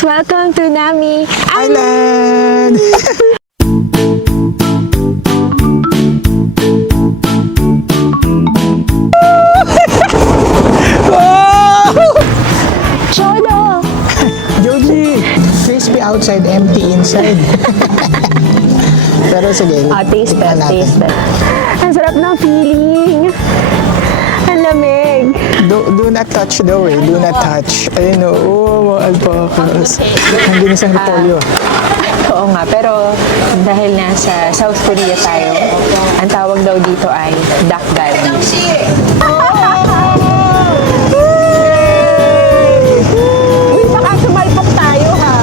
guys! Welcome to Nami Island! Cholo! Joji! Crispy outside, empty inside. Pero sige. Taste tikman test, natin. taste test. Ang sarap ng feeling. Ang lamig. Do not touch daw eh. Do not touch. Ayun o. Oh, mga alpacas. Ang ginis ng repolyo. Oo nga, pero dahil nasa South Korea tayo, ang tawag daw dito ay duck galbi. Uy, baka sumalpok tayo ha.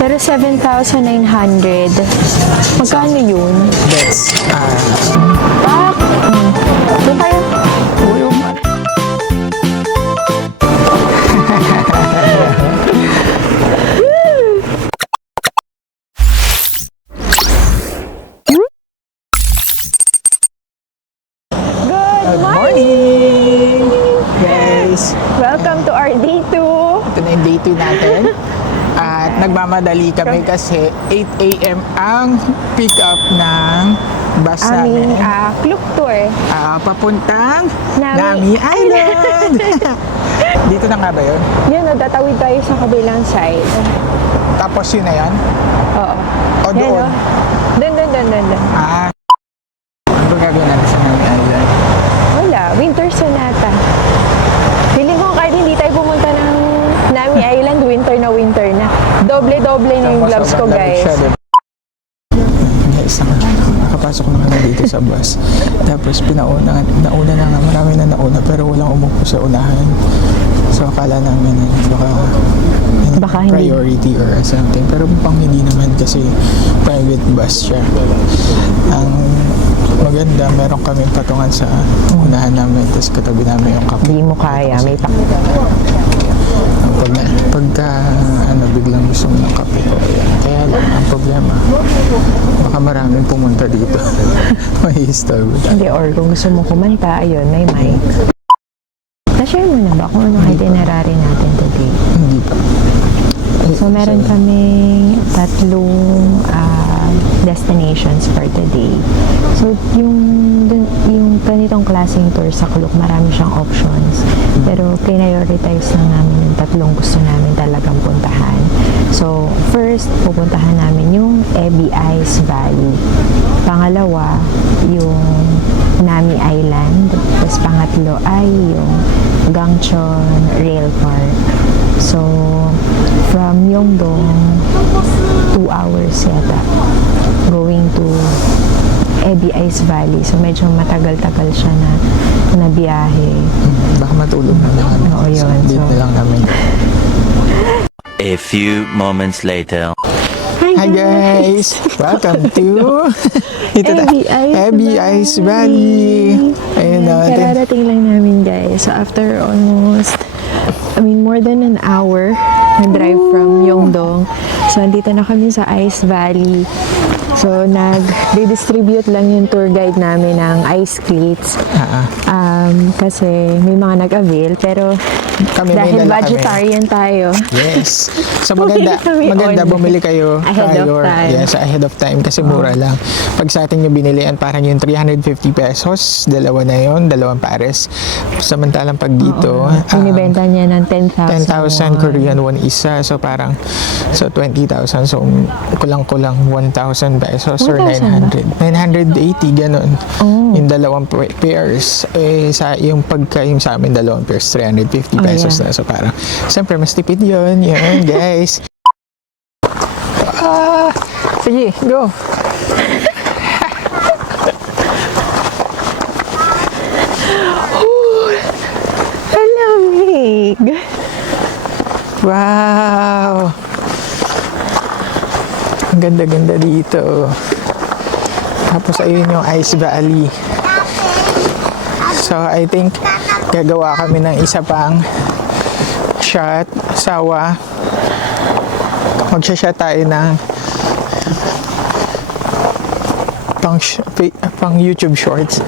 Pero 7,900. Magkano yun? That's, Pak! Doon tayo. good morning! Guys, Welcome to our day 2. ito na yung day 2 natin. At nagmamadali kami kasi 8 a.m. ang pick up ng bus Aming namin. Klook tour. Papuntang Nami Nami Island! Dito na nga ba yun? Yun, tatawid tayo sa kabilang side. Tapos yun na yun? Oo. O Yan, doon? oh. Doon. Ano ba gagawin natin sa Nami Island? Wala, winter sonata. Feeling ko kahit hindi tayo pumunta ng Nami Island, winter na. Doble-doble na yung gloves ko, Sobrang lamig guys. siya, diba? Guys, nakapasok na kami dito sa bus. Tapos nauna na nga, marami na nauna pero walang umupo sa unahan. So akala namin Baka hindi. priority or something. Pero mukhang hindi naman kasi private bus siya. Ang maganda, meron kaming patungan sa unahan namin. Tapos katabi namin yung kape. Hindi mo kaya, may Pagka biglang gusto mo ng kape ko, ayan. Kaya lang, ang problema, baka maraming pumunta dito. May stall. Hindi, or kung gusto mo kumanta, ayun, may mic. Na-share mo na ba kung ano itinerary natin today? Hindi pa. So, meron kaming tatlong destinations for today. So, yung ganitong klaseng tour sa Klook, marami siyang options. Pero, prioritize lang namin yung tatlong gusto namin talagang puntahan. So, first, pupuntahan namin yung Ebi Ice Valley. Pangalawa, yung Nami Island. Tapos, pangatlo ay yung Gangchon Rail Park. So, from Yeongdong, 2 hours yata going to Ebi Ice Valley. So, medyo matagal-tagal siya na biyahe. Baka matulog na lang. Oo, yun. Date So, na lang namin. A few moments later. Hi guys! Welcome to ito na, Ebi Ice Valley. Ayun natin. Kararating lang namin, guys. So, after almost, more than an hour na drive from Yeongdong. So, andito na kami sa Ice Valley. So, nag-redistribute lang yung tour guide namin ng ice cleats. Kasi may mga nag-avail, pero Kami, may dahil dala vegetarian tayo. Yes. So maganda Online. bumili kayo Ahead of time. Yes, ahead of time kasi mura lang. Pag sa atin yung binilian parang yung 350 pesos, dalawa na yon, dalawang pares. Samantalang pag dito, Binibenta niya ng 10,000 10,000 Korean won isa. So parang 20,000. So kulang-kulang 1,000 pesos or 1,000 900. 980 ganun. Yung dalawang pairs yung sa amin dalawang pairs 350 pesos yeah. na. So parang siyempre mas tipid yun guys. Sige, go. Malamig. Wow! Ang ganda-ganda dito. Tapos ayun yung Ice Valley. So I think gagawa kami ng isa pang shot, sawa. Magsha-shot tayo ng pang YouTube shorts.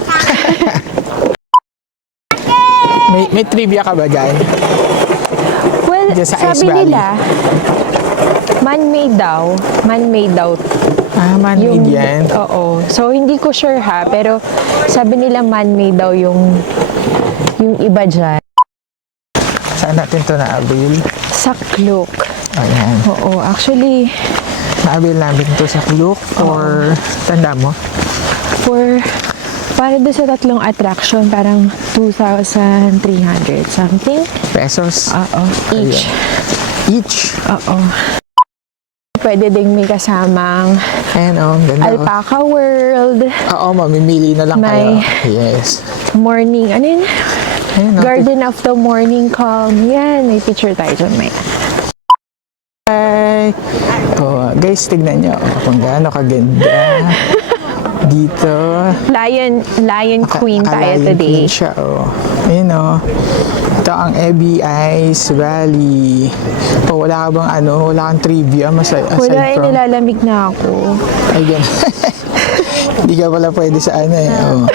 may trivia ka ba dyan? Well, Diyan sa Ice sabi Valley. nila, man-made daw. Man-made daw. Man-made yan. Oo. So, hindi ko sure ha, pero sabi nila man-made daw yung iba dyan. Saan natin to na-avail? Sa Klook. Ayan. Oo, actually, Na-avail namin to sa Klook or tanda mo? para doon sa tatlong attraction, parang 2,300 something. Pesos. Oo, each. Each. Oo. Pwede ding may kasamang Ayan o, ganda. Alpaca World, Oo, mamimili na lang May- kayo. Yes. morning, ano yun? Ayan o. Garden of the Morning Calm. Yan, may picture tayo dyan, may. Hi! Oh, guys, tignan nyo kung gaano kaganda. Dito. Lion Queen tayo Nakalion today. Queen siya, oh. Ayun, oh. Ito ang Ebi Ice Valley. Oh, wala ka bang wala kang trivia aside Wala, from... nilalamig na ako. Ay, ganun. Hindi ka pala pwede sa oh.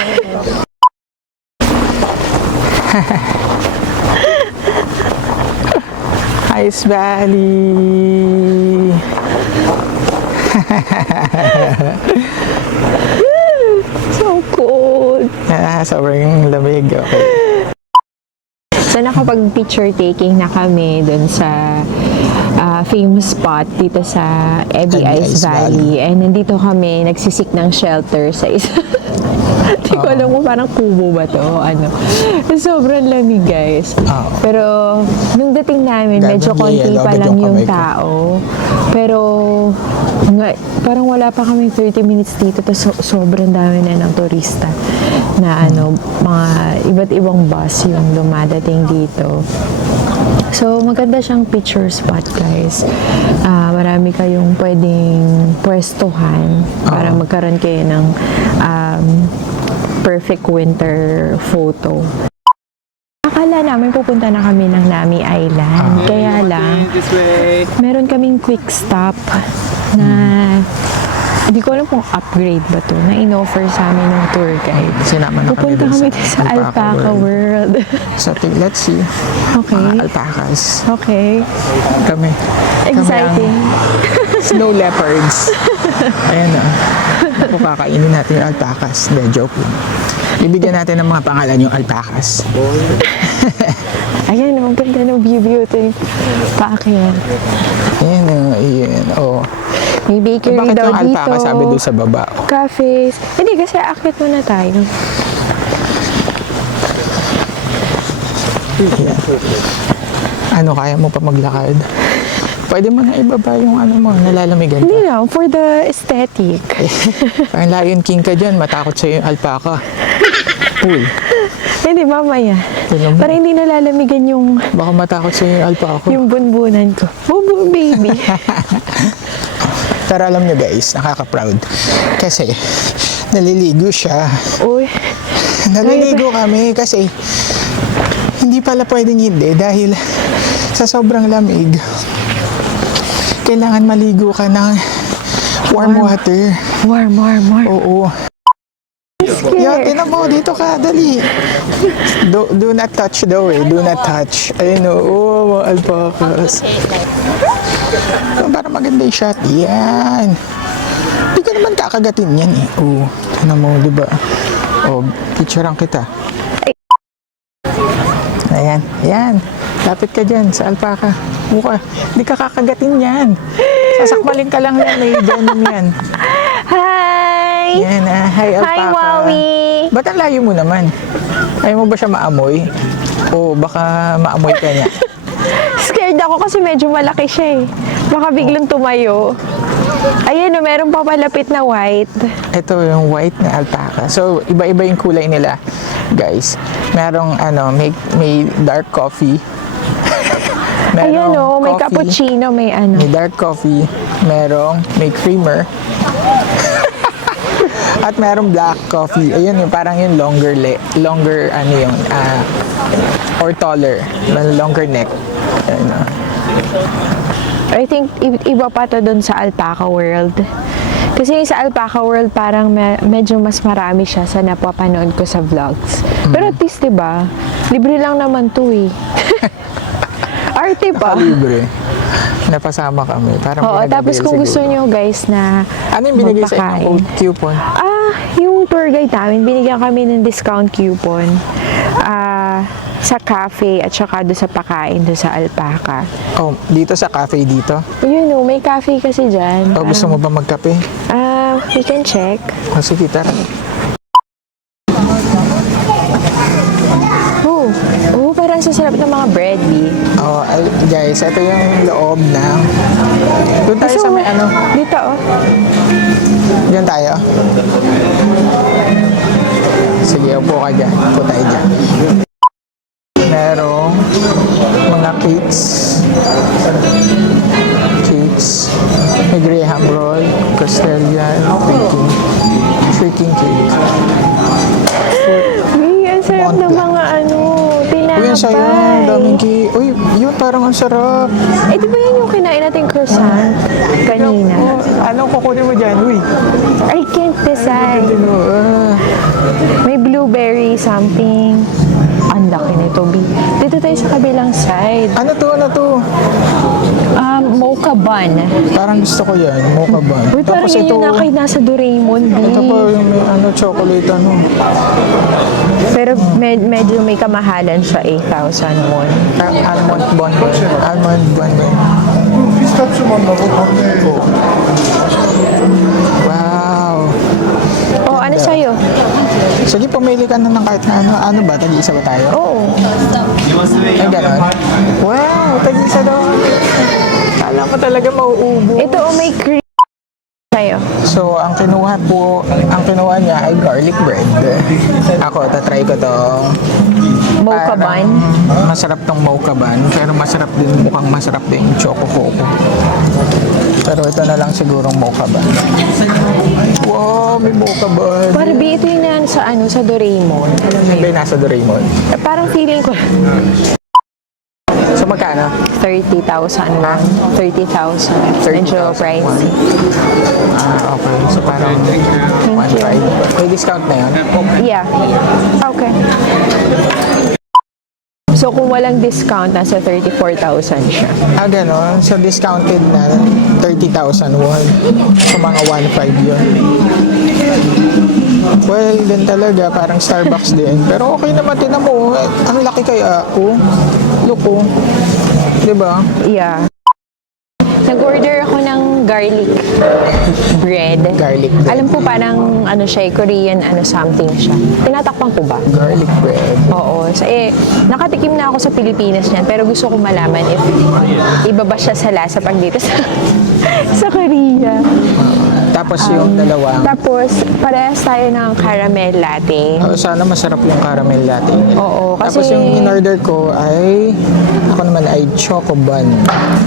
Ice Valley. So cold. Sobrang lamig. Okay. So, nakapag-picture taking na kami dun sa famous spot dito sa Ebi Ebi Ice Ice Valley. And nandito kami, nagsisik ng shelter sa isa. Hindi ko alam kung parang kubo ba to o ano. Sobrang lamig, guys. Pero, nung dating namin, medyo konti pa lang yung tao. Pero, parang wala pa kami 30 minutes dito. Tapos sobrang dami na ng turista na mga iba't ibang bus yung dumadating dito. So, maganda siyang picture spot, guys. Marami kayong pwedeng pwestuhan para magkaroon kayo ng perfect winter photo. Akala namin pupunta na kami ng Nami Island. Kaya lang, meron kaming quick stop na hindi ko alam kung upgrade ba to na in-offer sa amin ng tour guide. Sinama na Pupunta kami kami sa Alpaca World. So, let's see. Okay. Alpacas. Okay. Kami. Exciting. Snow leopards. Ayan na. Ako kakainin natin yung alpacas. Hindi, joke lang. Ibigyan natin ng mga pangalan yung alpacas. Ayan, ang ganda ng view ito. Paakyat. Ayan o, ayan. Oh. May bakery Bakit daw yung dito. alpaca sabi doon sa baba? Cafes. Hindi, kasi akit muna tayo. Ayan. Ano, kaya mo pa maglakad? Pwede mo na ibaba yung nalalamigan ka. Hindi lang, for the aesthetic. Parang Lion King ka dyan, matakot sa'yo yung alpaca. Uy, Hindi, mamaya. Tignan mo. Para hindi nalalamigan yung baka matakot sa'yo yung alpaca. yung bunbunan ko. Bubu, baby. Pero alam nyo guys, nakaka-proud. Kasi, naliligo siya. Uy. Naliligo kami kasi hindi pala pwedeng hindi dahil sa sobrang lamig, kailangan maligo ka ng warm water. Warm. Oo. Yo, tinan mo, dito ka, dali. Do not touch daw eh, do not touch. Ayun o, mga alpacas. Para maganda yung shot. Yan. Hindi ka naman kakagatin yan eh. Oo, tinan mo, di ba? O, picturean kita. Ayan. Lapit ka dyan sa alpaca. Buka, hindi ka kakagatin yan. Sasakmalin ka lang yan, may venom yan. Hi! Yan hi alpaca. Hi, Wowie! Ba't ang layo mo naman? Ayaw mo ba siya maamoy? O baka maamoy ka niya? Scared ako kasi medyo malaki siya eh. Baka biglang tumayo. Ayan o, meron pa palapit na white. Ito yung white na alpaca. So, iba-iba yung kulay nila, guys. Merong may dark coffee. Ayan o, may coffee, cappuccino, may may dark coffee. May creamer. At merong black coffee. Ayun yung parang yung longer or taller. Longer neck. Ayun, I think iba pa to dun sa Alpaca World. Kasi yung sa Alpaca World parang medyo mas marami siya sa napapanood ko sa vlogs. Pero at least diba, libre lang naman to eh. Our Arte pa. Libre. Napasama kami. Parang Oo, pinagabil tapos kung gusto siguro. nyo guys na Ano yung binigay sa magpakain. inyo? Coupon? Yung tour guide namin, binigyan kami ng discount coupon sa cafe at saka doon sa pakain doon sa Alpaca. Oh, dito sa cafe dito? Yun o, may cafe kasi dyan. Oh, gusto mo ba magkape? We can check. Oh, sige, tara. Parang sasarap ng mga bread, B. Oh, ay, guys, ito yung loob na. Doon tayo sa may ano. Dito, oh. Diyan tayo. Sige, upo ka dyan. Upo tayo dyan. Merong mga cakes. May graham roll, Castilian, freaking cake. Uy, ang sarap ng mga tinapay. Uy, ang sayo, ang daming cake. Uy, yun parang ang sarap. Di ba yan yung kinain natin croissant kanina? Oh, anong kukunin mo dyan? Uy. I can't decide. May blueberry something. Ang laki nito, B. Dito tayo sa kabilang side. Ano to? Mocha bun. Parang gusto ko yan, mocha bun. Uy, parang Tapos yun yung nasa Doraemon, B. ito pa yung may chocolate Pero medyo may kamahalan siya, 8,000 won. Almond bun. 피스타치오 만나고 건데 Wow. Oh, ano sa'yo? Sige, pumili ka na ng kahit na ano. Ano ba? Tag-isa ba tayo? Oo. Ay, gano'n? Wow, tag-isa daw. Kala ko talaga mauubos. Ito, may cream sa'yo. So, ang kinuha niya ay garlic bread. Ako, tatry ko to. Mocha bun. Masarap tong mocha bun, pero mukhang masarap din yung choco coco. Pero ito na lang sigurong mocha bun. Wow, may mocha bun. Para B, ito yung sa Doraemon. Alam mo Hindi yun? nasa Doraemon. Parang feeling ko, So, magkano? 30,000 won. 30,000. Medyo 30,000 pricey. Okay. So, parang 1.5. May discount na yun? Yeah. Okay. So, kung walang discount, nasa 34,000 siya. Ganon. So, discounted na 30,000 won. So, mga 1.5 yun. Well, din talaga, parang Starbucks din. Pero okay naman, tinan mo. Ang laki kaya. Look, diba? Yeah. Nag-order ako ng garlic bread. Garlic bread. Alam ko parang siya, Korean something siya. Tinatakpan ko ba? Garlic bread. Oo. So, nakatikim na ako sa Pilipinas niyan, pero gusto ko malaman if iba ba siya sa lasa pag dito sa Korea. Tapos yung dalawang. Tapos, parehas tayo ng caramel latte. Sana masarap yung caramel latte nila. Oo, kasi- Tapos yung in-order ko ako naman ay choco bun.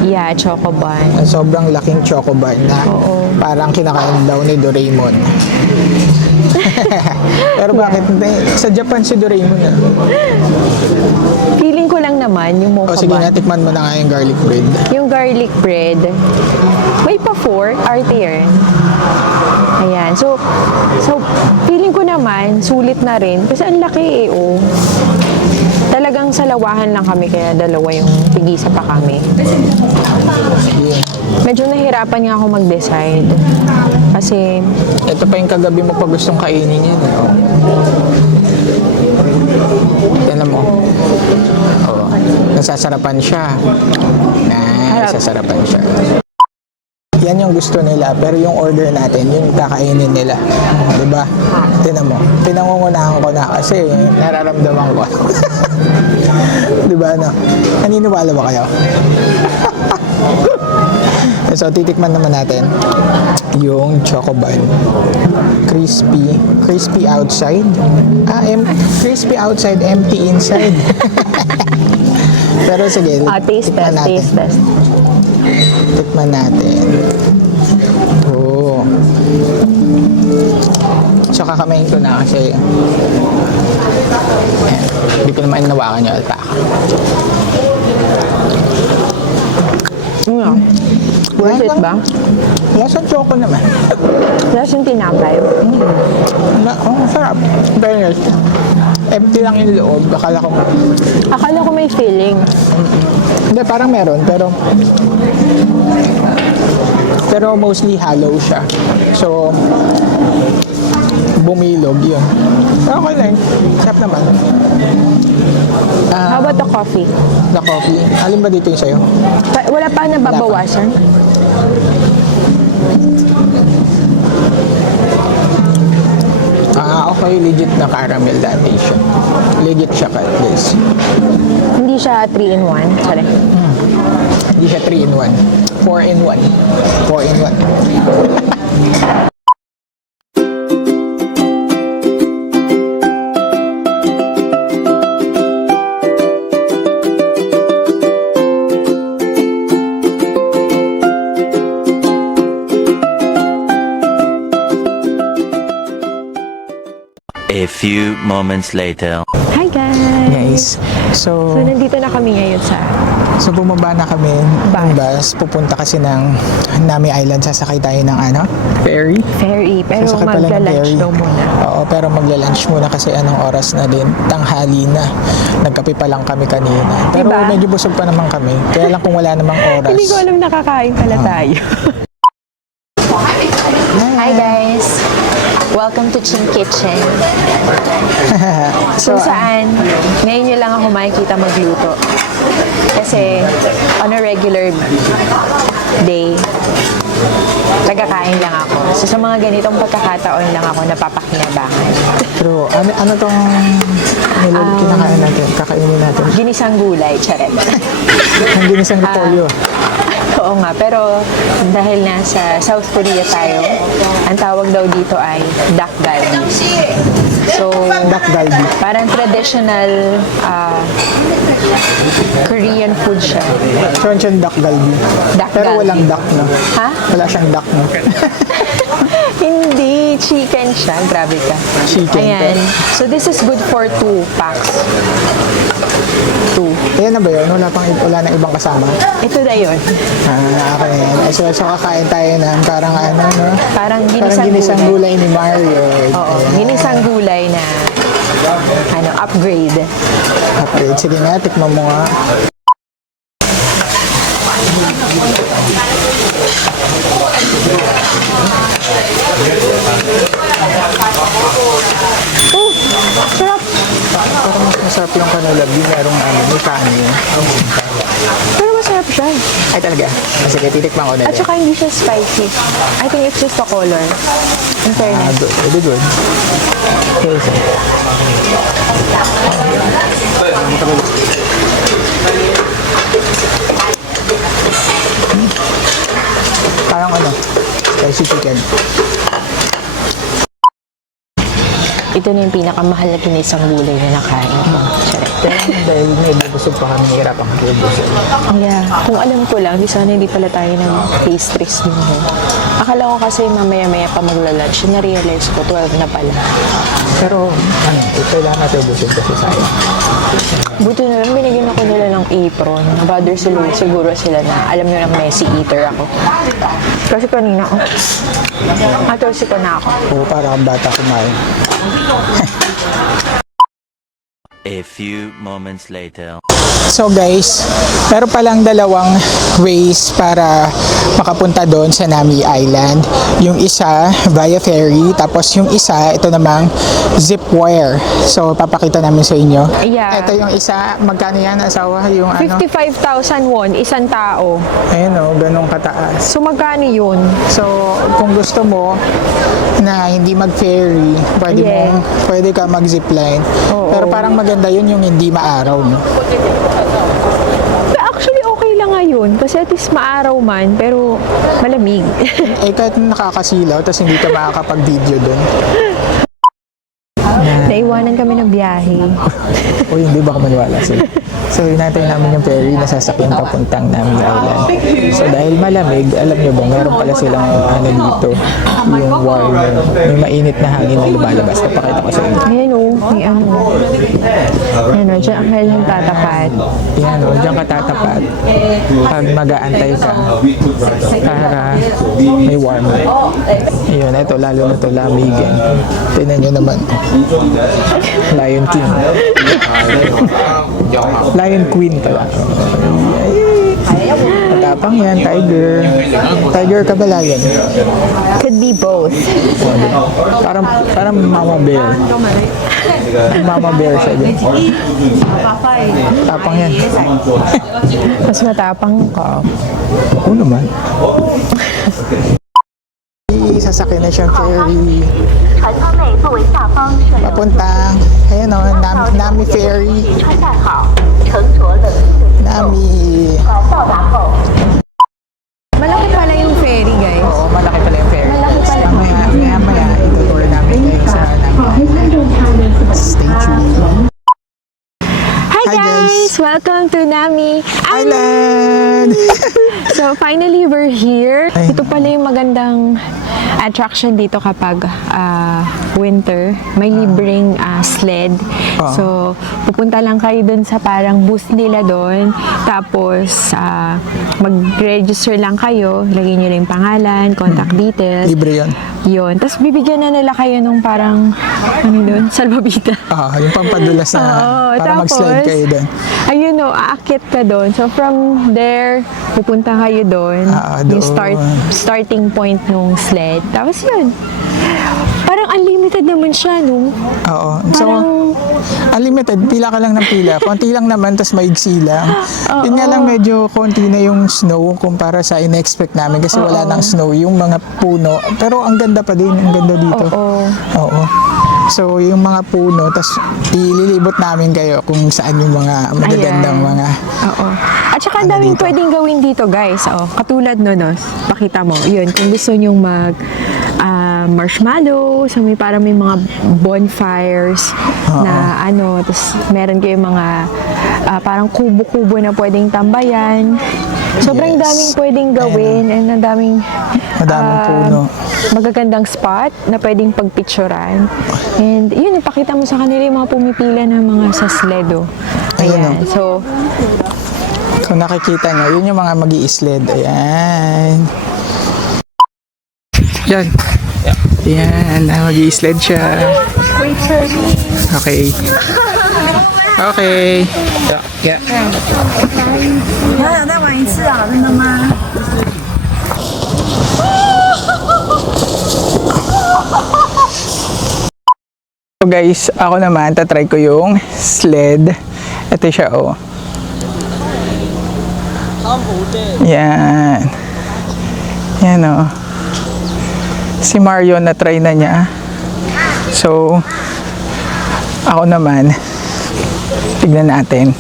Yeah, choco bun. Ang sobrang laking choco bun na Oo. parang kinakain daw ni Doraemon. Pero bakit hindi? Sa Japan si Doraemon na. Feeling ko lang naman yung mocha O sige, bun. natikman mo na nga yung garlic bread. Yung garlic bread, may pa 4, arte yun. Ayan. So, feeling ko naman, sulit na rin. Kasi ang laki Talagang sa lawahan lang kami, kaya dalawa yung tigisa pa kami. Sige. Medyo nahirapan nga ako mag-decide. Kasi, Ito pa yung kagabi mo pa gustong kainin yan. Yan mo. Nasasarapan siya. Nasasarapan siya. Yan yung gusto nila, pero yung order natin, yung kakainin nila. Diba? Tinan mo. Pinangungunahan ko na kasi nararamdaman ko. Diba, no? Naniniwala ba kayo? So, titikman naman natin yung choco bun. Crispy outside. Crispy outside, empty inside. Pero sige, taste tikman test, natin. taste test. Tikman natin. Tsaka kamain ko na kasi hindi ko naman inawakan yung alpaca. Worth it ba? Lasang choco naman. Lasang tinapay. Sarap. Very nice. empty lang yung loob. Akala ko may feeling. Hindi, parang meron, pero mostly hollow siya. So, bumilog yun. Pero okay lang. Sarap naman. How about the coffee? The coffee. Alin ba dito yung sa'yo? Wala pa nababawasan? Okay, legit na caramel latte siya. Legit siya at least. Hindi siya 3-in-1? Sorry. Hindi siya 3-in-1. 4-in-1. 4-in-1. A few moments later. Hi guys! Guys, So, nandito na kami ngayon sa So bumaba na kami ng bus. Pupunta kasi ng Nami Island. Sasakay tayo ng ferry. ferry. Pero Sasakay pala ng magla-lunch ferry. daw muna. Oo, pero magla-lunch muna kasi anong oras na din. Tanghali na. Nagkape pa lang kami kanina. Pero Diba? medyo busog pa naman kami. Kaya lang kung wala namang oras. Hindi ko alam nakakain pala tayo. Hi guys! Welcome to Chin Kitchen. So, Kung saan, ngayon nyo lang ako makikita magluto. Kasi on a regular day, tagakain lang ako. So sa mga ganitong pagkakataon lang ako napapakinabangan. pero ano tong kinakain natin? Kakainin natin. Ginisang gulay, charet. Ang ginisang repolyo. Oo nga, pero dahil nasa South Korea tayo, ang tawag daw dito ay dak galbi. So, Dak galbi. parang traditional Korean food siya. So, yun dak galbi. Dak Pero galbi. walang dak, no? Ha? Wala siyang dak, no? Hindi, chicken siya. Grabe ka. Chicken, Ayan. pero- So, this is good for 2 packs. 2. Ayan na ba yun? Wala na ibang kasama? Ito na yun. Okay. So kakain tayo ng parang no? Parang Parang ginisang gulay ni Mario. Oo, ginisang gulay na upgrade. Okay, sige nga, tikman mo nga. Sarap. Parang mas masarap yung kanulab. Yung merong may kanin. Pero masarap siya. Ay talaga. Sige, titikman ko na At din. saka hindi siya spicy. I think it's just the color. In fairness. Good. Very good. Okay, so. Parang spicy chicken. Ito na yung pinakamahal na ginisang gulay na nakain ko. Charot. Dahil medyo busog pa kami, hirap ang busog. Yeah. Kung alam ko lang, di sana hindi pala tayo ng pastries din. Akala ko kasi mamaya-maya pa magla-lunch. Na-realize ko, 12 na pala. Pero, kailangan natin busog kasi sayang. Buti na lang, binigyan ako nila ng apron. Bother siguro sila na alam nyo ng messy eater ako. Kasi kanina, atosip ko na ako. Oo, para kang bata kumain. A few moments later. So guys, meron palang dalawang ways para makapunta doon sa Nami Island. Yung isa via ferry, tapos yung isa, ito namang zip wire. So papakita namin sa inyo. Yeah. Ito yung isa, magkano yan asawa? Yung 55,000 won, isang tao. ayun ganong kataas. So magkano yun? So kung gusto mo na hindi mag-ferry, pwede ka mag-zipline. Oo. Pero parang maganda yun yung hindi maaraw, no? Actually, okay lang ngayon. Kasi at least maaraw man, pero malamig. Kahit nakakasilaw, tapos hindi ka makakapag-video doon. Naiwanan kami ng biyahe. O hindi ba ako maniwala sa'yo? So, hinantay namin yung ferry na sasakyan papuntang Nami Island. So, dahil malamig, alam nyo ba, meron pala silang dito, yung warmer. May mainit na hangin na lumalabas. Papakita ko sa inyo. Ayan o, may ano. Ayan o, dyan ka lang tatapat. Yan diyan ka tatapat. Pag mag-aantay ka, para may warmer. Ayun, ito, lalo na ito, lamigin. Tingnan nyo naman. Lion King. Lion Queen pala. Matapang yan, tiger. Tiger ka ba lion? Could be both. Parang mama bear. Mama bear siya din. Tapang yan. Mas matapang ka. Oo naman. Sasakyan na siyang ferry. 船舱内作为下方设有 Papunta. Ayan o, Nami Ferry. 穿戴好，乘着冷气的 Nami. 船到达后。 Malaki pala yung ferry, guys. Oo, malaki pala yung ferry. Malaki pala. Maya, itutour namin kayo sa Nami. Stay tuned. Hi, Hi, guys. guys! Welcome to Nami Island! So, finally, we're here. Ay. Ito pala yung magandang attraction dito kapag winter. May libreng sled. Ah. So, pupunta lang kayo dun sa parang booth nila dun. Tapos, mag-register lang kayo. Lagyan nyo lang yung pangalan, contact details. Libre yun. Yun. Tapos, bibigyan na nila kayo nung parang, ano dun, salbabida. Yung pampadulas na Oo, para mag-slide kayo doon. Ayun o, aakyat ka doon. So, from there, pupunta kayo doon. Doon. Yung starting point nung sled. Tapos yun. Parang unlimited naman siya, no? Oo. So, Parang, unlimited. Pila ka lang ng pila. Konti lang naman, tas maigsi lang. Yun nga lang medyo konti na yung snow kumpara sa in-expect namin kasi wala nang snow. Yung mga puno. Pero ang ganda pa din. Ang ganda dito. Oo. So, yung mga puno, tas ililibot namin kayo kung saan yung mga magagandang Ayan. mga... oo. At saka ang daming dito? pwedeng gawin dito, guys. Oh, katulad no, pakita mo. Yun, kung gusto nyong mag marshmallow, so may mga bonfires na ano, tapos meron kayong mga parang kubo-kubo na pwedeng tambayan. Sobrang Yes. daming pwedeng gawin and ang daming Madaming puno. magagandang spot na pwedeng pagpicturan. And yun, ipakita mo sa kanila yung mga pumipila ng mga sa sledo. Ayan, Ayan. So, Kung nakikita nyo, yun yung mga mag-i-sled. Ayan. Yan. Yan. Mag-i-sled siya. Okay. Okay. Yeah. 还想再玩一次啊？真的吗？ So guys, ako naman, tatry ko yung sled. Ito siya, oh. Yan. Yan, oh. Si Mario na-try na niya. So, ako naman, tignan natin.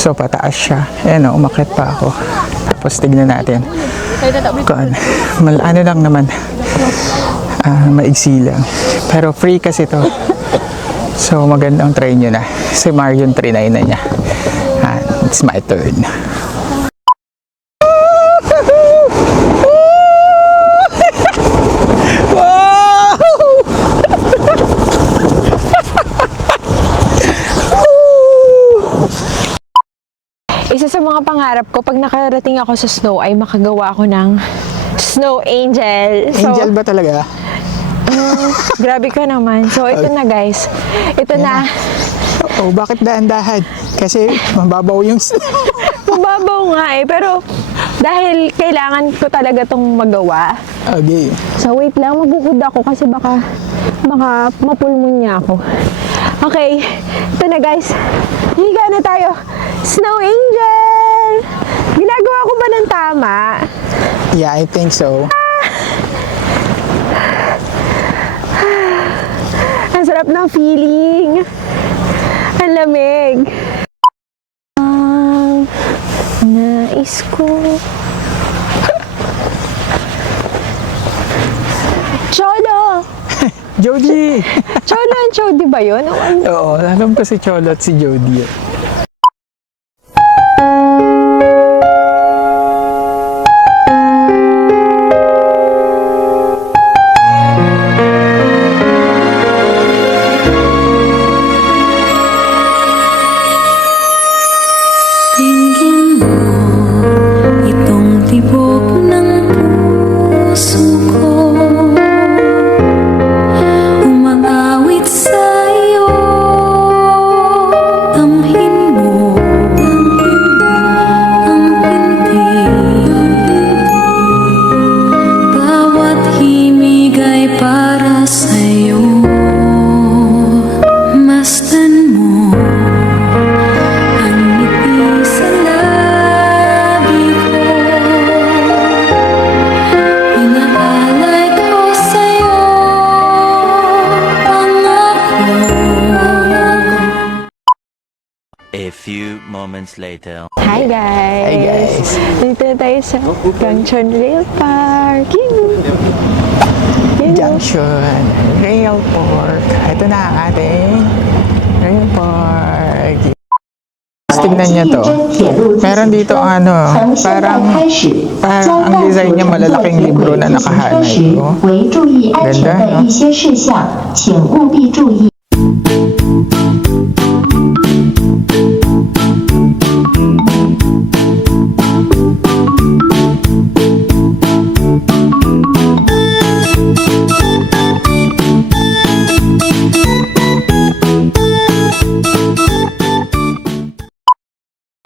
So, pataas siya. Ayan, oh, umakyat pa ako. Tapos, tignan natin. Kung ano lang naman. Maigsi lang. Pero free kasi to. So, magandang try nyo na. Si Marion, trinay na niya. It's my turn. Wow! isa sa mga pangarap ko, pag nakarating ako sa snow, ay makagawa ako ng snow angel. So, Angel ba talaga? grabe ka naman. So, ito na guys. Ito na. Oh, bakit dahan-dahan? Kasi mababaw yung Mababaw nga eh. Pero, dahil kailangan ko talaga tong magawa. Okay. So, wait lang. Mabukod ako kasi baka mapulmon niya ako. Okay. Ito na guys. Higa na tayo. Snow angel! Ginagawa ko ba ng tama? Yeah, I think so. Ang sarap ng feeling. Ang lamig. Ang nais ko. Cholo! Jody! Cholo and Chody ba yun? O ano? Oo, alam ko si Cholo at si Jody. Tingin mo itong tibok ng puso ko. few moments later. Hi guys! Hi, guys. Dito na tayo sa Gangchon Rail Park. Junction, Rail Park. Ito na ang ating Rail Park. Tignan niyo to. Meron dito ano, parang ang design niya malalaking libro na nakahanay. Oh. 为注意安全的一些事项，请务必注意。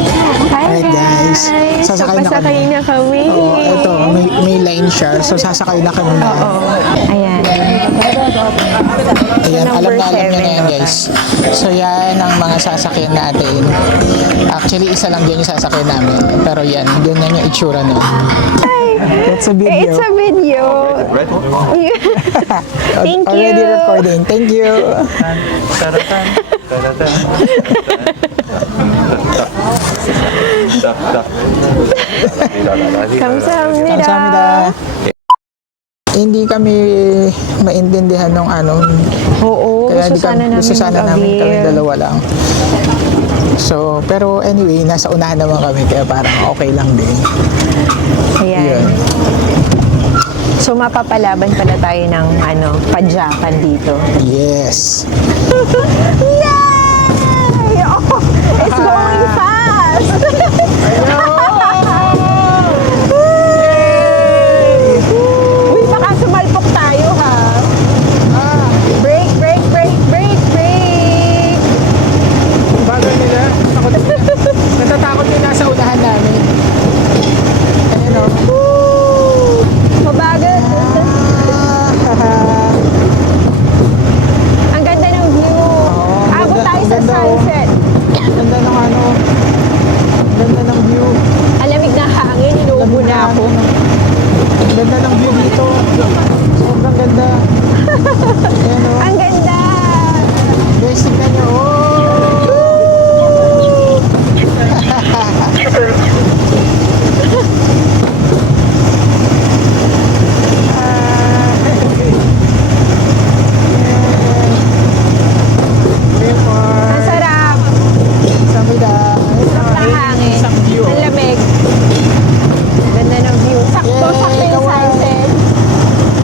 Hi Alright, guys. Sasakay na kami. Pasakay na kami. Oh, ito, may line siya. So, sasakay na kami na. Ayan. Ayan, alam number na alam niyo na 7 yan, guys. So, yan ang mga sasakyan natin. Actually, isa lang din yung sasakyan namin. Pero yan, ganyan yung itsura nun. That's a video. It's a video. Thank you. Already recording. Thank you. 감사합니다. Kamsahamnida. Hindi kami maintindihan nung ano. Oo, Kaya gusto sana namin gusto sana namin kami mag-avail. dalawa lang. So, pero anyway, nasa unahan naman kami kaya parang okay lang din. Ayan. Yun. So, mapapalaban pala tayo ng padyakan dito. Yes. Yay! Oh, it's going fast! Uy, baka sumalpok tayo, ha? Break, break, break, break, break! Bagal nila. Natatakot yung nasa unahan namin. Ayun o. Mabagal. Ang ganda ng view. Abot tayo sa ganda, oh. sunset. Ganda ng ano. Ganda ng view. Alamig na hangin, inuubo na ako. Ganda ng view dito. Sobrang ganda. Ayan o. Ang ganda! Guys, tignan nyo. Oh! Ang sarap! Samida. Ang hangin. Isang view. Ang lamig. Ganda ng view. Sakto, Yay, sakto yung kawan. sunset.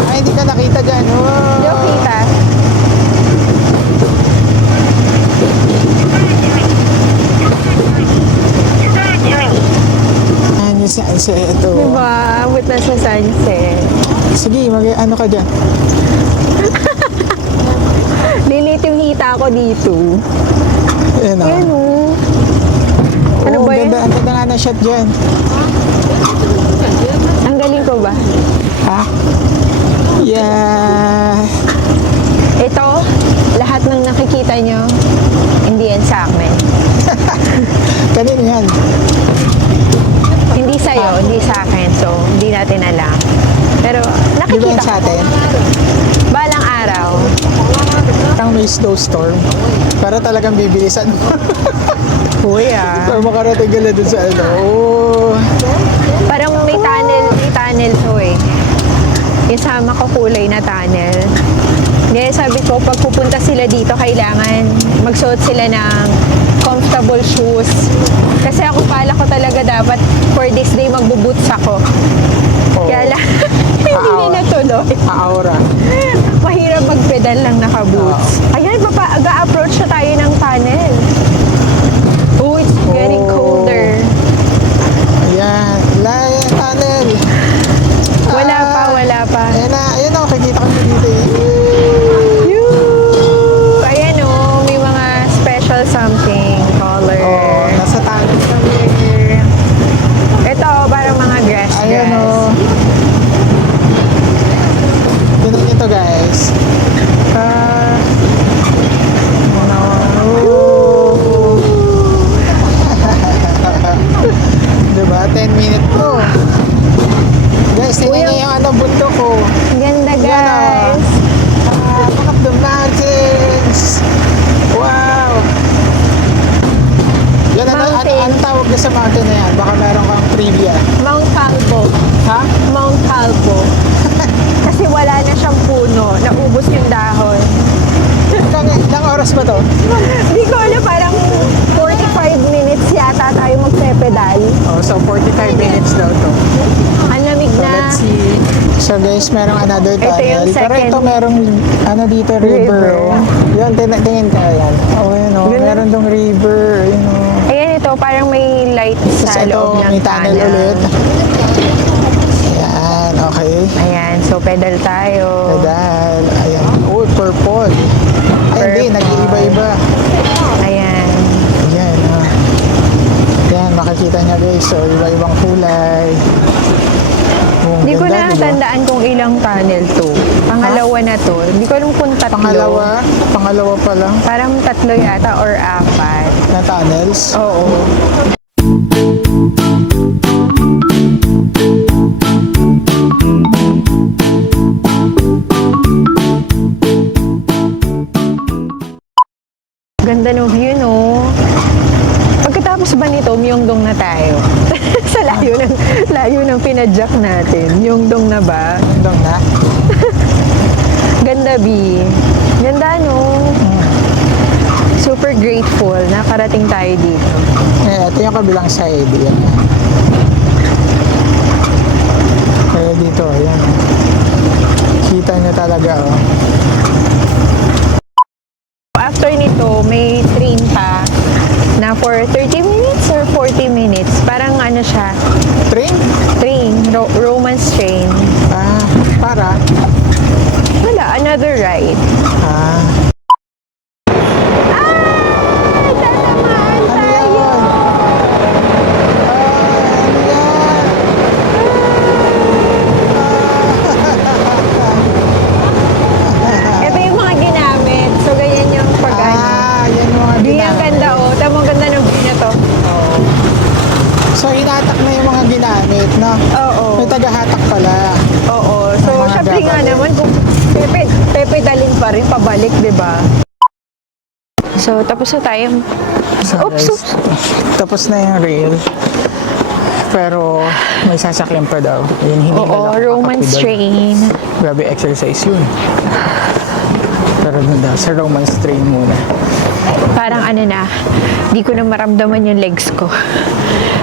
Ay, hindi ka nakita dyan. Oh. Hindi ko kita. Ayan yung sunset. Ito. Diba? Abot na sa sunset. Sige, ano ka dyan? Lilit yung hita ko dito. Ayan o. Ayan o. Ano Oh, ba yun? Ang ganda nga na shot dyan. Ang galing ko ba? Ha? Yeah. Ito, lahat ng nakikita nyo, hindi yan sa akin. Kanino yan? Hindi sa'yo, hindi sa akin. So, hindi natin alam. Pero, Di ba nakikita yan ko. sa atin? Balang araw. Parang may slow storm. Para talagang bibilisan mo. Uy ah. Para makarating ka na dun sa ano. Oh. Parang may tunnel to eh. Yung sama ko kulay na tunnel. Kaya sabi ko, pag pupunta sila dito, kailangan magsuot sila ng comfortable shoes. Kasi ako pala ko talaga dapat for this day magbuboots ako. Oh. Kaya lang, hindi na natuloy. Aura. Mahirap magpedal lang naka-boots. Ayan, aga-approach na tayo ng tunnel. Oh, it's getting colder. Ayan. Layan tunnel. Wala pa. Ayan na. Ayan o. Kikita ko na dito eh. Ayan o, may mga special something color. Oh, nasa tunnel kami. Ito, parang mga grass. Ayan o. Tignan nyo to guys. Diba? 10 minutes po. Guys, tingnan nyo yung anong bundok ko. Ganda, Yan o. guys. Look up the mountains. Wow. Yan sa mountain na yan? Baka meron kang trivia. Mount Calvo. Ha? Mount Calvo. Kasi wala na siyang puno. Naubos yung dahon. Ilang oras ba to? Hindi ko alam, parang 45 minutes yata tayo magpe-pedal. Oh, so 45 minutes daw to. Ang lamig So na. let's see. So guys, merong another Ito yung tunnel. Pero second ito merong ano dito, river. river. Oh. Yun, tingin ka yan. Oh, yun oh. Ganun. Meron dong river. Yun oh. Ayan ito, parang may light Tapos sa ito, loob ng may tunnel ulit. Ayan, okay. Ayan, so pedal tayo. Pedal. Ayan. Oh, purple. Ay, hindi. Purple. Nag-iiba-iba. Ayan. Ayan. Oh. Ayan, makikita niya guys. So, iba-ibang kulay. Oh, Hindi ko ganda, na diba? tandaan kung ilang tunnel to. Pangalawa na to. Hindi ko alam kung tatlo. Pangalawa pa lang Parang tatlo yata or apat. na tunnels. Oo. Ganda ng view, no? Pagkatapos ba nito, Myeongdong na tayo? Sa layo ng pinadyak natin. Myeongdong na ba? Hanggang na. Ganda, B. Ganda, no? Super grateful. Nakarating tayo dito. Eh, ito yung kabilang side. Yan. Kaya dito, ayan. Kita niyo talaga, oh. After nito, may train pa na for 30 minutes or 40 minutes. Parang ano siya, Train? romance train. Ah, para? Wala, another ride. Ah. Tatamaan Ano tayo! yan? Ano yan? Ito yung mga ginamit. So, ganyan yung pag-ano. Ah, yan yung mga Di ang ganda, oh. Tamang ganda ng view na to. So, hinatak na yung mga ginamit, no? Oo. May tagahatak pala. Oo. So, Mga syempre nga gabay. naman, kung pepedalin pa rin, pabalik, di ba? So, tapos na tayo. So, Oops, guys, tapos na yung rail. Pero, may sasakyan pa daw. Yun, hindi na Oo, lang romance makapidal. train. Grabe exercise yun. Pero dun daw, sa romance train muna. Parang ano na, di ko na maramdaman yung legs ko.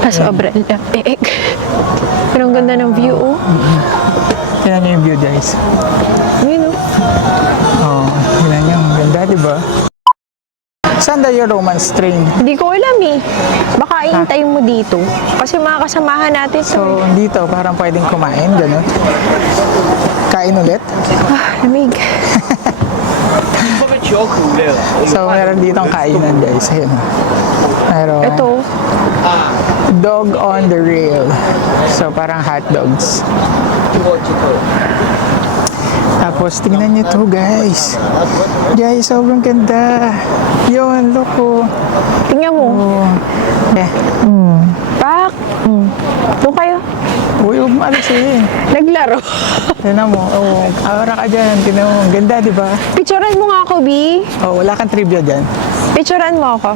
Sobrang lamig. Pero ang ganda ng view, oh. Tingnan niyo yung view, guys. Yun, oh. Oh, tingnan niyo. Ang ganda, di ba? Saan daw yung romance train? Hindi ko alam eh. Baka iintayin mo dito. Kasi mga kasamahan natin to. So, dito, parang pwedeng kumain, gano'n. Kain ulit. Lamig. So, meron dito ang kainan, guys. Ayun. Meron. Ito, Dog on the rail. So, parang hot dogs. Tapos, tingnan niyo to, guys. Guys, sobrang ganda. Yun, loko. tingnan mo. Oh. Eh, Pak. Doon kayo. uy, huwag mo alisin. Naglaro. Tingnan mo. Oh, awara ka dyan. Tingnan mo. Ang ganda, di ba? Picturean mo nga ako, B. Oh, wala kang trivia dyan. Picturean mo ako.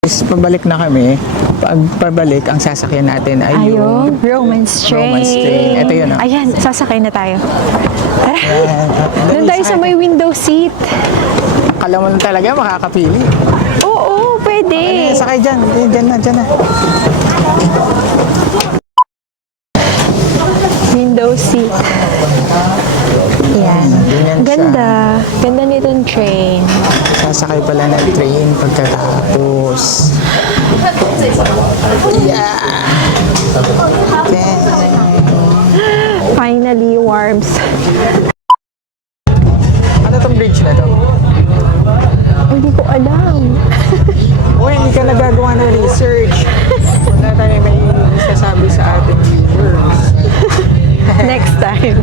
Guys, pabalik na kami. Pag pabalik, ang sasakyan natin ay yung... romance train. Romance train. Ito yun, oh. Ayan, sasakay na tayo. Tara. Ayan. Doon tayo sa may window seat. Akala mo na talaga makakapili. Oo, pwede. Eh, sakay dyan. Eh, dyan na. Window seat. Ayan. Ganyan siya. Ganda. Ganda nitong train. Sasakay pala ng train pagkatapos. Yeah. Finally, warms. Ano tong bridge na to? Hindi ko alam. Uy, hindi ka nagagawa ng research. Wala tayo may sasabi sa ating viewers. Next time.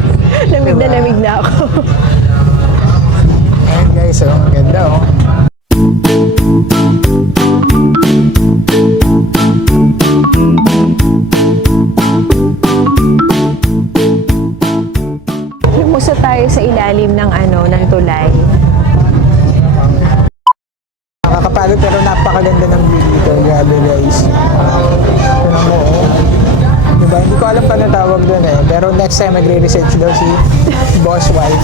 Lamig na lamig na ako. Ayan guys, oh, ang ganda oh. Pero next time magre-research daw si boss wife.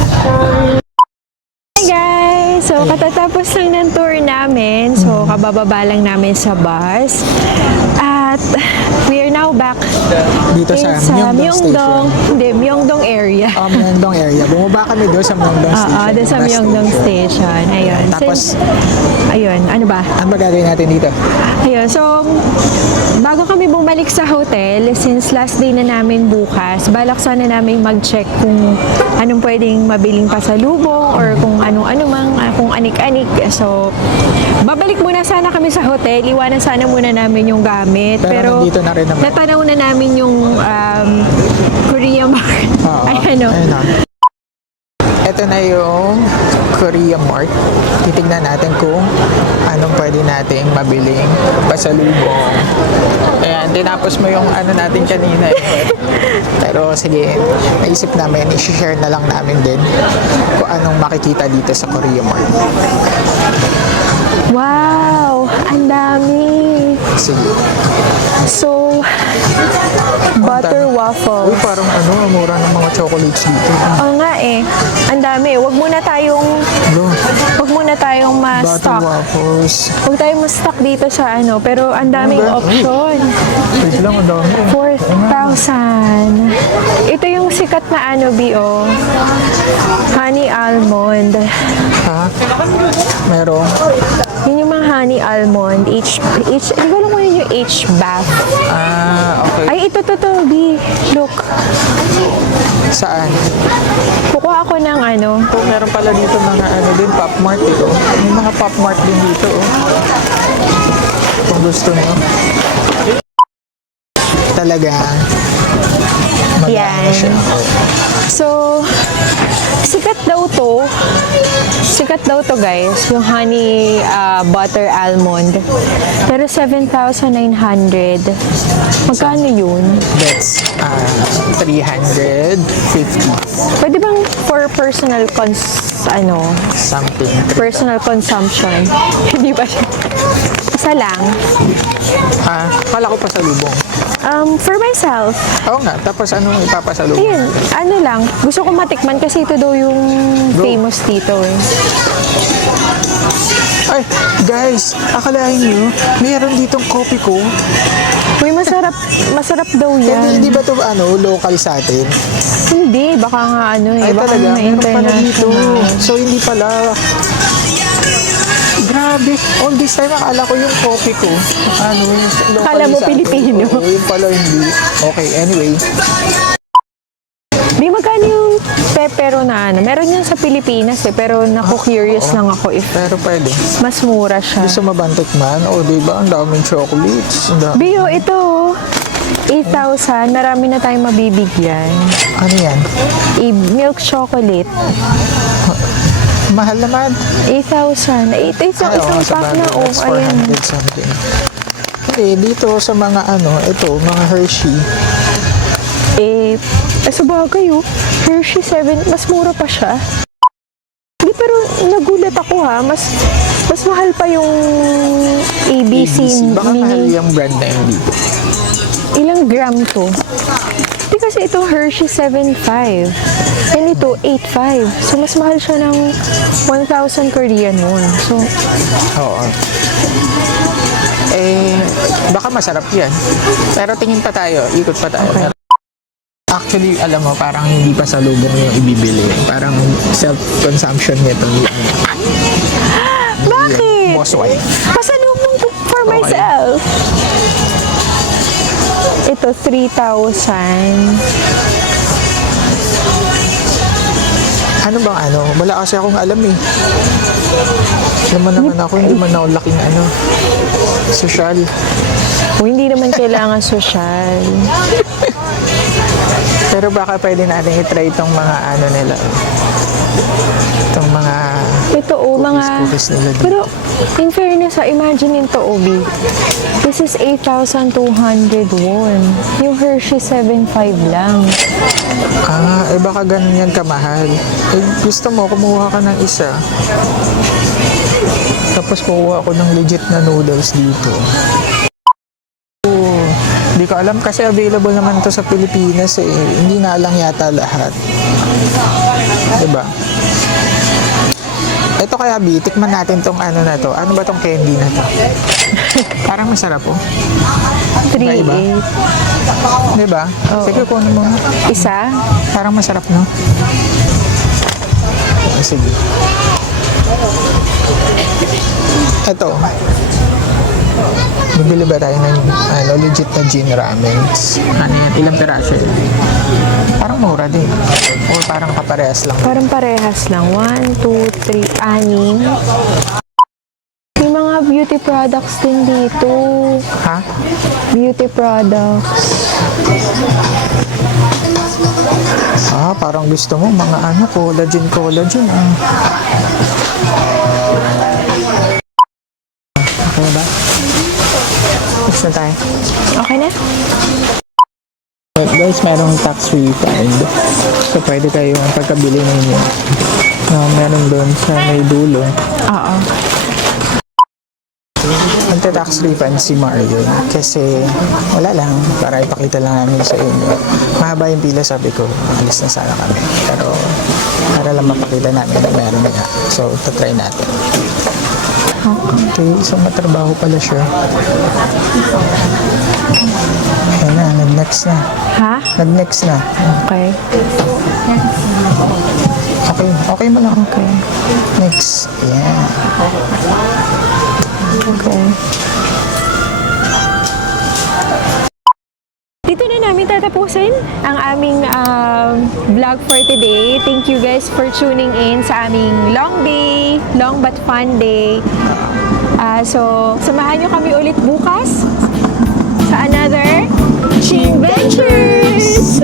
Hi guys! So, katatapos lang ng tour namin. So, kabababa lang namin sa bus. At we are now back Dito sa Myeongdong. Hindi, Myeongdong area. Myeongdong area. Bumaba kami doon sa Myeongdong Station. Oo, doon sa Bus Myeongdong Station. Ayun. Tapos, Ayun, ano ba? ano ba gagawin natin dito? Ayun, so, bago kami bumalik sa hotel, since last day na namin bukas, balak sana namin mag-check kung anong pwedeng mabiling pasalubong or kung anong-ano mang, kung anik-anik. So, babalik muna sana kami sa hotel. Iwanan sana muna namin yung gamit. Pero nandito na rin naman. natanaw na namin yung Korea Mart. Oo. Ayan o. Ayun na. Ito na yung Korea Mart. Titignan natin kung anong pwede nating mabiling pasalubong. Ayan, tinapos mo yung ano natin kanina eh. Pero sige, naisip namin, i-share na lang namin din kung anong makikita dito sa Korea Mart. Wow! Ang dami! Sige. So, butter Uy, waffles. parang ano, mura ng mga chocolates dito. Oo nga eh. Ang dami. Huwag muna tayong Butter ma-stock. waffles. Huwag tayong ma-stock dito sa ano. Pero ang daming option. Wait lang, ang dami. 4,000. Ito yung sikat na ano, B.O. Honey almond. Ha? Merong? Yun yung mga honey almond. Hindi ko alam kung yun yung H-bath. Ah, okay. Ay, ito, B. Look. Saan? Kukuha ako ng ano. Oh, meron pala dito mga ano din, Pop Mart dito. May mga Pop Mart din dito. Oh. Kung gusto nyo. Talaga. Maganda Yan. siya. So, sikat daw to. Sikat daw to guys. Yung honey butter almond. Pero 7,900. Magkano yun? That's 350 Pwede bang for personal something. personal consumption? Hindi ba siya? Isa lang. Kala ko pa sa lubong. For myself, Oo nga, tapos anong ipapasalubong? ayun, ano lang, gusto ko matikman kasi ito daw yung famous dito eh. Ay, guys, akalain nyo, mayroon ditong kopi ko. Uy, masarap daw yan. Hindi ba ito local sa atin? Hindi, baka nga ano eh, Ay baka talaga, nga meron pala dito. international. So hindi pala. Grabe, all this time akala ko yung coffee ko. Local Akala mo sa atin. Pilipino. Oo, yung pala hindi. Okay, anyway. Di magkano yung pepero na ano? Meron yan sa Pilipinas eh, pero naku-curious lang ako if Pero pwede. mas mura siya. Gusto mabantik man? O, diba? Ang daming chocolates. Ang Bio, ito 8,000, marami na tayong mabibigyan. Ano yan? Milk chocolate. Mahal naman. 8,000. Isang sa pack na. bagay, Oh, that's ayan. 400 something. Hindi, dito sa mga ito, mga Hershey. Sa bagay Hershey 7, mas mura pa siya. Hindi, pero nagulat ako ha. Mas mahal pa yung ABC, Baka mahal mini. yung brand na yun dito. Ilang gram to? Hindi kasi itong Hershey 7.5. And ito 8.5. So, mas mahal siya ng 1,000 Korean won. So, Oo. Baka masarap yan. Pero tingin pa tayo, ikot pa tayo. Actually, alam mo, parang hindi pa sa lubong yung ibibili. Parang self-consumption nito. bakit? Boss wife. Pasalubong ko for myself. Ito, 3,000. Ano bang Wala kasi akong alam eh. Alam mo naman ako, hindi man ako laking social. O, hindi naman kailangan sosyal. Pero baka pwede natin i-try itong mga nila. Itong mga Ito, cookies nila dito. Pero, in fairness, imagine ito, Obi. This is 8,200 won. Yung Hershey 7.5 lang. Baka ganun yan kamahal. Gusto mo, kumuha ka ng isa. Tapos kukuha ako ng legit na noodles dito. Hindi ko alam kasi available naman to sa Pilipinas eh. Hindi na lang yata lahat. Diba? Ito kaya, Bi, tikman natin tong ano na to. Ano ba tong candy na to? Parang masarap po. 3.8. Diba? Sige, kunin mo. Isa? Parang masarap, no? Sige. Ito. Bibili ba tayo ng legit na gin ramens? Ano yan? Ilang piraso yun? Parang mura din. O parang kaparehas lang. Parang parehas lang. 1, 2, 3, 6. May mga beauty products din dito. Ha? Beauty products. Parang gusto mo mga ano, collagen. Okay ba? Tapos na tayo. Okay na? Guys, merong tax refund. So, pwede kayong pagkabili ninyo. Meron doon sa may dulo. Oo. Magta-tax refund si Marion kasi wala lang, para ipakita lang namin sa inyo. Mahaba yung pila, sabi ko, alis na sana kami. Pero para lang mapakita namin na meron nga. So, tatry natin. Okay, so matrabaho pala siya. Ayan na, nag-next na. Ha? Nag-next na. Okay. Okay mo lang. Okay. Next. Yeah. Okay. Dito na namin tatapusin ang aming vlog for today. Thank you guys for tuning in sa aming long day, long but fun day. So, samahan nyo kami ulit bukas sa another Ching Ventures!